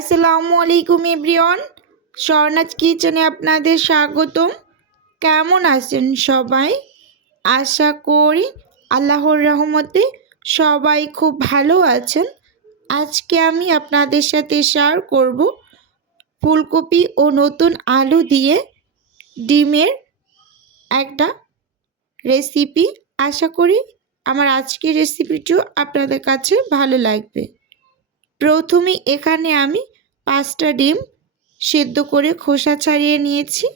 আসসালামু আলাইকুম এভরিওয়ান। স্বর্ণাজ কিচেনে আপনাদের স্বাগতম। কেমন আছেন সবাই? আশা করি আল্লাহর রহমতে সবাই খুব ভালো আছেন। আজকে আমি আপনাদের সাথে শেয়ার করব ফুলকপি ও নতুন আলু দিয়ে ডিমের একটা রেসিপি। আশা করি আমার আজকের রেসিপিটিও আপনাদের কাছে ভালো লাগবে। প্রথমে এখানে আমি পাঁচটা ডিম সেদ্ধ করে খোসা ছাড়িয়ে নিয়েছি।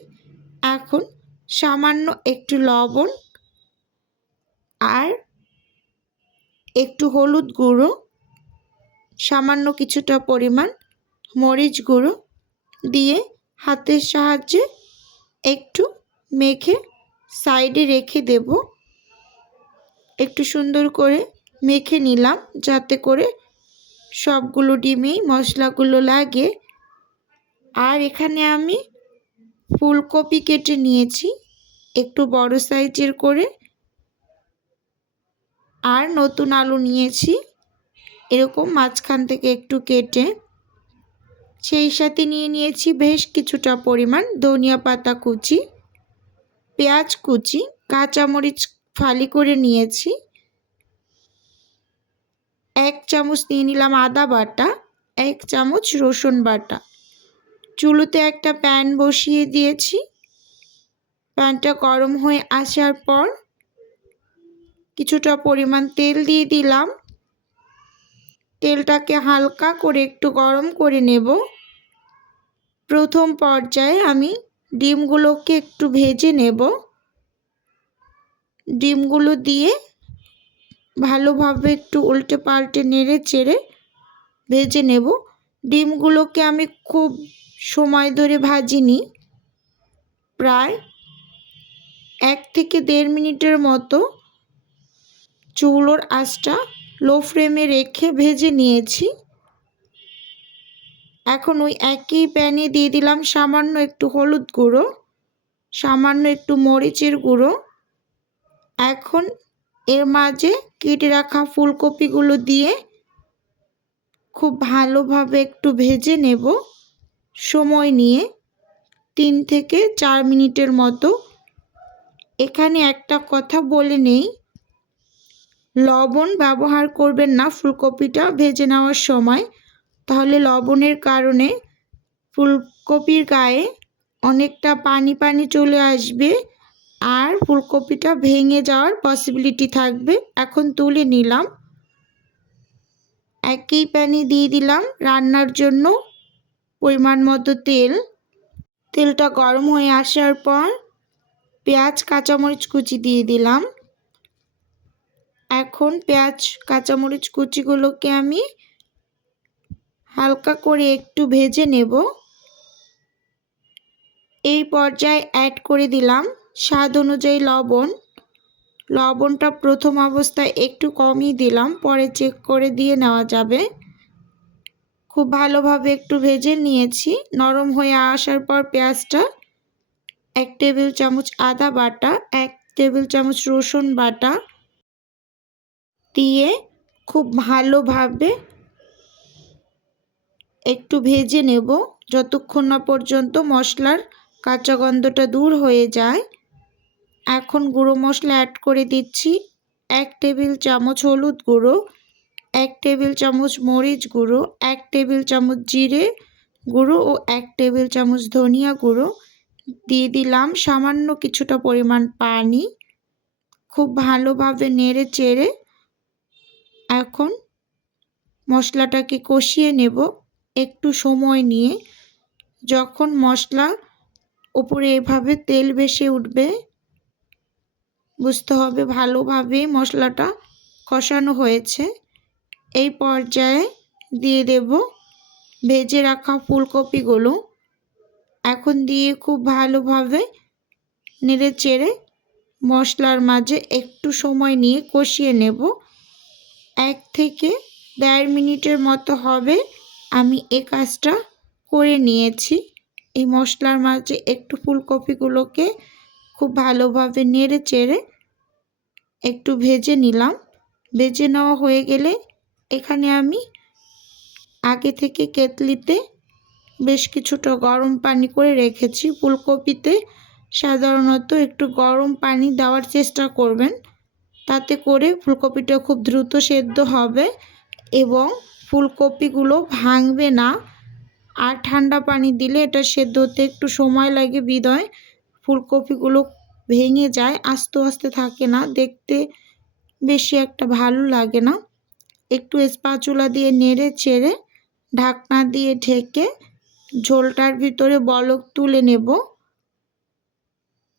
এখন সামান্য একটু লবণ আর একটু হলুদ গুঁড়ো, সামান্য কিছুটা পরিমাণ মরিচ গুঁড়ো দিয়ে হাতের সাহায্যে একটু মেখে সাইডে রেখে দেব। একটু সুন্দর করে মেখে নিলাম যাতে করে সবগুলো ডিমেই মশলাগুলো লাগে। আর এখানে আমি ফুলকপি কেটে নিয়েছি, একটু বড় সাইজের করে। আর নতুন আলু নিয়েছি, এরকম মাঝখান থেকে একটু কেটে। সেই সাথে নিয়ে নিয়েছি বেশ কিছুটা পরিমাণ ধনিয়া পাতা কুচি, পেঁয়াজ কুচি, কাঁচামরিচ ফালি করে নিয়েছি। এক চামচ নিয়ে নিলাম আদা বাটা, এক চামচ রসুন বাটা। চুলোতে একটা প্যান বসিয়ে দিয়েছি। প্যানটা গরম হয়ে আসার পর কিছুটা পরিমাণ তেল দিয়ে দিলাম। তেলটাকে হালকা করে একটু গরম করে নেব। প্রথম পর্যায়ে আমি ডিমগুলোকে একটু ভেজে নেব। ডিমগুলো দিয়ে ভালোভাবে একটু উল্টে পাল্টে নেড়ে চেড়ে ভেজে নেব। ডিমগুলোকে আমি খুব সময় ধরে ভাজিনি। প্রায় এক থেকে দেড় মিনিটের মতো চুলোর আঁচটা লো ফ্লেমে রেখে ভেজে নিয়েছি। এখন ওই একই প্যানে দিয়ে দিলাম সামান্য একটু হলুদ গুঁড়ো, সামান্য একটু মরিচের গুঁড়ো। এখন এর মাঝে কেটে রাখা ফুলকপিগুলো দিয়ে খুব ভালোভাবে একটু ভেজে নেব। সময় নিয়ে তিন থেকে চার মিনিটের মতো। এখানে একটা কথা বলে নেই, লবণ ব্যবহার করবেন না ফুলকপিটা ভেজে নেওয়ার সময়। তাহলে লবণের কারণে ফুলকপির গায়ে অনেকটা পানি পানি চলে আসবে। আর ফুলকপিটা ভেঙে যাওয়ার পসিবিলিটি থাকবে। এখন তুলে নিলাম। একই প্যানে দিয়ে দিলাম রান্নার জন্য পরিমাণ মতো তেল। তেলটা গরম হয়ে আসার পর পেঁয়াজ, কাঁচামরিচ কুচি দিয়ে দিলাম। এখন পেঁয়াজ, কাঁচামরিচ কুচিগুলোকে আমি হালকা করে একটু ভেজে নেব। এই পর্যায়ে অ্যাড করে দিলাম স্বাদ অনুযায়ী লবণ। লবণটা প্রথম অবস্থায় একটু কমই দিলাম, পরে চেক করে দিয়ে নেওয়া যাবে। খুব ভালোভাবে একটু ভেজে নিয়েছি। নরম হয়ে আসার পর পেঁয়াজটা, এক টেবিল চামচ আদা বাটা, এক টেবিল চামচ রসুন বাটা দিয়ে খুব ভালোভাবে একটু ভেজে নেব। যতক্ষণ না পর্যন্ত মশলার কাঁচা গন্ধটা দূর হয়ে যায় এখন গুঁড়ো মশলা অ্যাড করে দিচ্ছি। এক টেবিল চামচ হলুদ গুঁড়ো, এক টেবিল চামচ মরিচ গুঁড়ো, এক টেবিল চামচ জিরে গুঁড়ো ও এক টেবিল চামচ ধনিয়া গুঁড়ো। দিয়ে দিলাম সামান্য কিছুটা পরিমাণ পানি। খুব ভালোভাবে নেড়ে চেড়ে এখন মশলাটাকে কষিয়ে নেব একটু সময় নিয়ে। যখন মশলা উপরে এভাবে তেল ভেসে উঠবে বুঝতে হবে ভালোভাবে মশলাটা কষানো হয়েছে। এই পর্যায়ে দিয়ে দেব ভেজে রাখা ফুলকপিগুলো। এখন দিয়ে খুব ভালোভাবে নেড়ে চেড়ে মশলার মাঝে একটু সময় নিয়ে কষিয়ে নেব। এক থেকে দেড় মিনিটের মতো হবে। আমি এ কাজটা করে নিয়েছি। এই মশলার মাঝে একটু ফুলকপিগুলোকে খুব ভালোভাবে নেড়ে চেড়ে একটু ভেজে নিলাম। ভেজে নেওয়া হয়ে গেলে এখানে আমি আগে থেকে কেতলিতে বেশ কিছুটা গরম পানি করে রেখেছি। ফুলকপিতে সাধারণত একটু গরম পানি দেওয়ার চেষ্টা করবেন। তাতে করে ফুলকপিটা খুব দ্রুত সেদ্ধ হবে এবং ফুলকপিগুলো ভাঙবে না। আর ঠান্ডা পানি দিলে এটা সেদ্ধ হতে একটু সময় লাগে বিদয়। ফুলকপিগুলো ভেঙে যায়, আস্তে আস্তে থাকে না, দেখতে বেশি একটা ভালো লাগে না। একটু স্পাচুলা দিয়ে নেড়ে চেড়ে ঢাকনা দিয়ে ঢেকে ঝোলটার ভিতরে বলক তুলে নেব।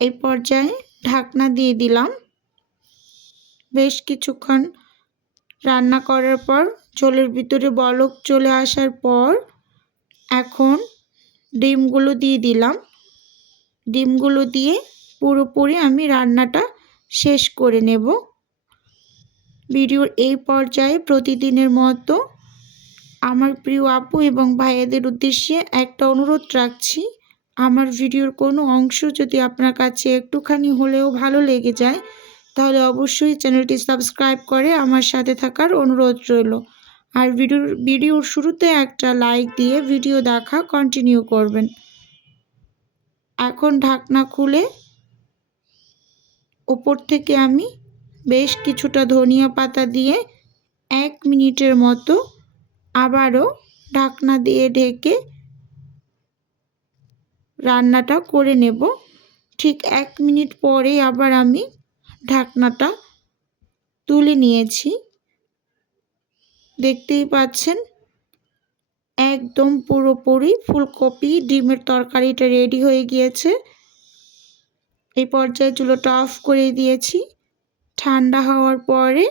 এই পর্যায়ে ঢাকনা দিয়ে দিলাম। বেশ কিছুক্ষণ রান্না করার পর ঝোলের ভিতরে বলক চলে আসার পর এখন ডিমগুলো দিয়ে দিলাম। ডিমগুলো দিয়ে পুরোপুরি আমি রান্নাটা শেষ করে নেব। ভিডিওর এই পর্যায়ে প্রতিদিনের মতো আমার প্রিয় আপু এবং ভাইয়াদের উদ্দেশ্যে একটা অনুরোধ রাখছি। আমার ভিডিওর কোনো অংশ যদি আপনার কাছে একটুখানি হলেও ভালো লেগে যায়, তাহলে অবশ্যই চ্যানেলটি সাবস্ক্রাইব করে আমার সাথে থাকার অনুরোধ রইল। আর ভিডিওর ভিডিওর শুরুতে একটা লাইক দিয়ে ভিডিও দেখা কন্টিনিউ করবেন। এখন ঢাকনা খুলে ওপর থেকে আমি বেশ কিছুটা ধনিয়া পাতা দিয়ে এক মিনিটের মতো আবারও ঢাকনা দিয়ে ঢেকে রান্নাটা করে নেব। ঠিক এক মিনিট পরে আবার আমি ঢাকনাটা তুলে নিয়েছি। দেখতেই পাচ্ছেন একদম পুরোপুরি ফুলকপি, ডিমের তরকারিটা রেডি হয়ে গিয়েছে। এই পর্যায়ে চুলোটা অফ করে দিয়েছি। ঠান্ডা হওয়ার পরে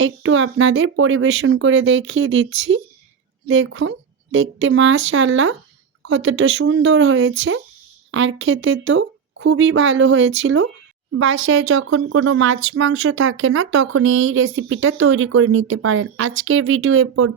একটু আপনাদের পরিবেশন করে দেখিয়ে দিচ্ছি। দেখুন, দেখতে মাশাল্লাহ কতটা সুন্দর হয়েছে। আর খেতে তো খুবই ভালো হয়েছিল। বাসায় যখন কোনো মাছ মাংস থাকে না, তখন এই রেসিপিটা তৈরি করে নিতে পারেন। আজকের ভিডিও এ পর্যন্ত